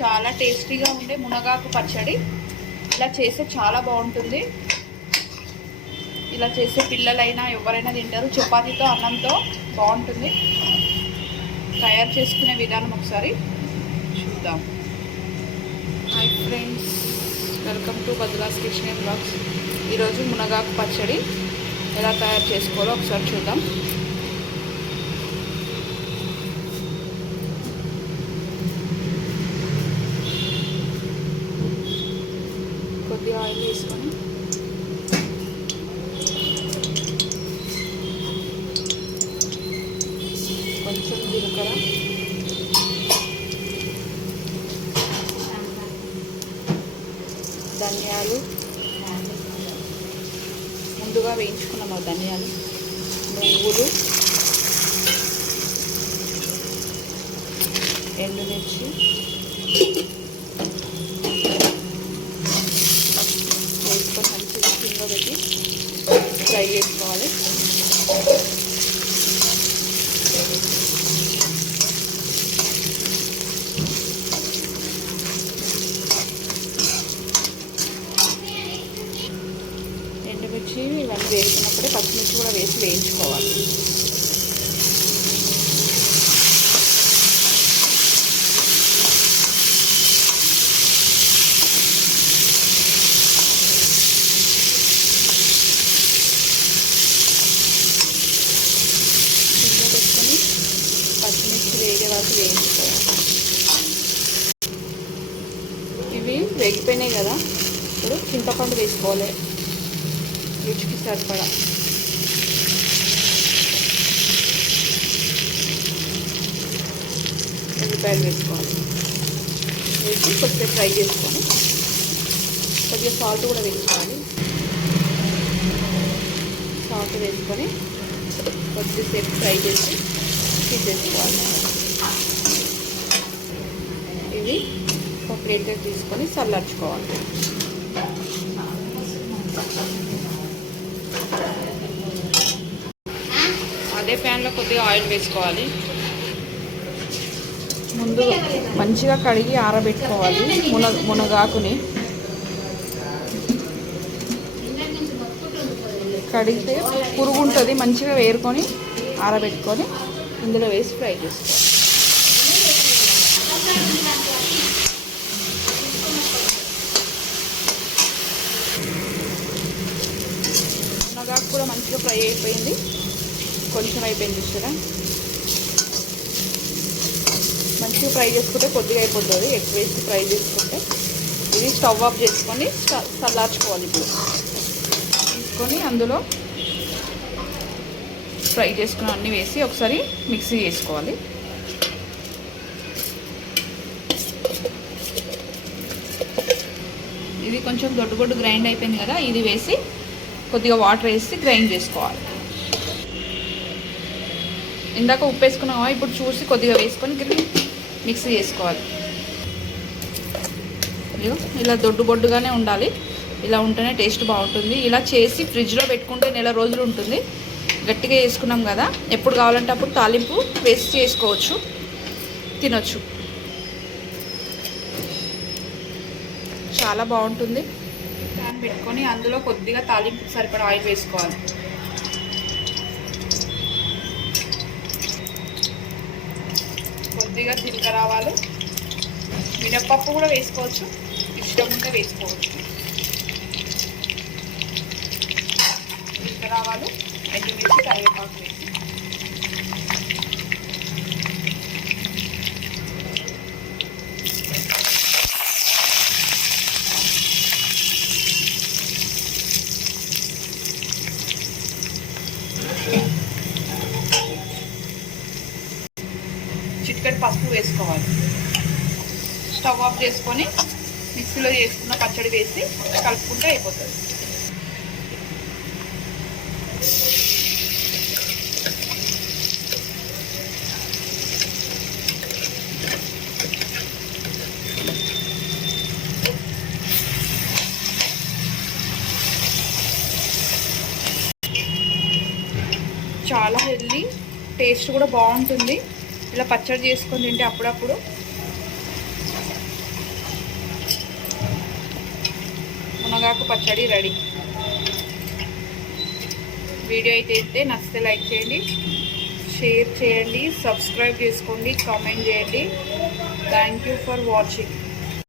చాలా టేస్టీగా ఉండే మునగాకు పచ్చడి. ఇలా చేస్తే చాలా బాగుంటుంది. ఇలా చేస్తే పిల్లలైనా ఎవరైనా తింటారు. చపాతీతో అన్నంతో బాగుంటుంది. తయారు చేసుకునే విధానం ఒకసారి చూద్దాం. Hi friends welcome to Badras Kishan blogs. ఈరోజు మునగాకు పచ్చడి ఎలా తయారు చేసుకోవాలో ఒకసారి చూద్దాం కొద్దిగా ఆయిల్ వేసుకొని కొంచెం జీలకర్ర ధనియాలు. ముందుగా వేయించుకున్నాము ఆ ధనియాలు. నువ్వులు. ఎండుమిర్చి. వేసుకొని మంచిగా కింద పెట్టి ఫ్రై చేసుకోవాలి ఎండుమిర్చి ఇవన్నీ వేసుకున్నప్పుడే పచ్చిమిర్చి కూడా వేసి వేయించుకోవాలి. ఇంట్లో పెట్టుకొని పచ్చిమిర్చి వేగే వరకు వేయించుకోవాలి. ఇవి వేగిపోయినాయి కదా ఇప్పుడు చింతపండు వేసుకోవాలి. రుచికి సరిపడా. ఉల్లిపాయలు వేసుకోవాలి. వేసి కొద్దిగా ఫ్రై చేసుకొని కొద్దిగా సాల్ట్ కూడా వేసుకోవాలి. సాల్ట్ వేసుకొని కొద్దిసేపు ఫ్రై చేసి తీసేసుకోవాలి. ఇవి ఒక ప్లేట్ తీసుకొని చల్లార్చుకోవాలి అదే ప్యాన్లో కొద్దిగా ఆయిల్ వేసుకోవాలి. ముందు మంచిగా కడిగి ఆరబెట్టుకోవాలి. మున మునగాకుని. కడిగితే పురుగు ఉంటుంది మంచిగా వేరుకొని ఆరబెట్టుకొని ఇందులో వేసి ఫ్రై చేసుకోవాలి. మునగాకు కూడా మంచిగా ఫ్రై అయిపోయింది. కొంచెం అయిపోయింది చూసారా? మంచిగా ఫ్రై చేసుకుంటే కొద్దిగా అయిపోతుంది. ఎక్కువ వేసి ఫ్రై చేసుకుంటే ఇది స్టవ్ ఆఫ్ చేసుకొని చల్లార్చుకోవాలి ఇప్పుడు. తీసుకొని అందులో ఫ్రై చేసుకున్న అన్నీ వేసి ఒకసారి మిక్సీ చేసుకోవాలి. ఇది కొంచెం దొడ్డు గొడ్డు గ్రైండ్ అయిపోయింది కదా ఇది వేసి కొద్దిగా వాటర్ వేసి గ్రైండ్ చేసుకోవాలి. ఇందాక ఉప్పు వేసుకున్నావా? ఇప్పుడు చూసి కొద్దిగా వేసుకొని గిరి మిక్సీ చేసుకోవాలి. ఇలా దొడ్డు బొడ్డుగానే ఉండాలి. ఇలా ఉంటేనే టేస్ట్ బాగుంటుంది. ఇలా చేసి ఫ్రిడ్జ్లో పెట్టుకుంటే నెల రోజులు ఉంటుంది. గట్టిగా చేసుకున్నాం కదా. ఎప్పుడు కావాలంటే అప్పుడు తాలింపు వేసి చేసుకోవచ్చు. తినొచ్చు. చాలా బాగుంటుంది. ప్యాన్ పెట్టుకొని అందులో కొద్దిగా తాలింపు సరిపడా ఆయిల్ వేసుకోవాలి. కొద్దిగా జీలకర్ర ఆవాలు మినప్పప్పు కూడా వేసుకోవచ్చు. ఇష్టం ఉంటే వేసుకోవచ్చు. జీలకర్ర ఆవాలు ఎండుమిర్చి కరివేపాకు చిటికెట్ పసుపు వేసుకోవాలి. స్టవ్ ఆఫ్ చేసుకొని మిక్సీలో చేసుకున్న పచ్చడి వేసి కలుపుకుంటే అయిపోతుంది. చాలా హెల్దీ టేస్ట్ కూడా బాగుంటుంది. ఇలా పచ్చడి చేసుకొని తింటే అప్పుడప్పుడు మునగాకు పచ్చడి రెడీ. వీడియో అయితే ఇస్తే నచ్చితే లైక్ చేయండి షేర్ చేయండి సబ్స్క్రైబ్ చేసుకోండి కామెంట్ చేయండి. Thank for watching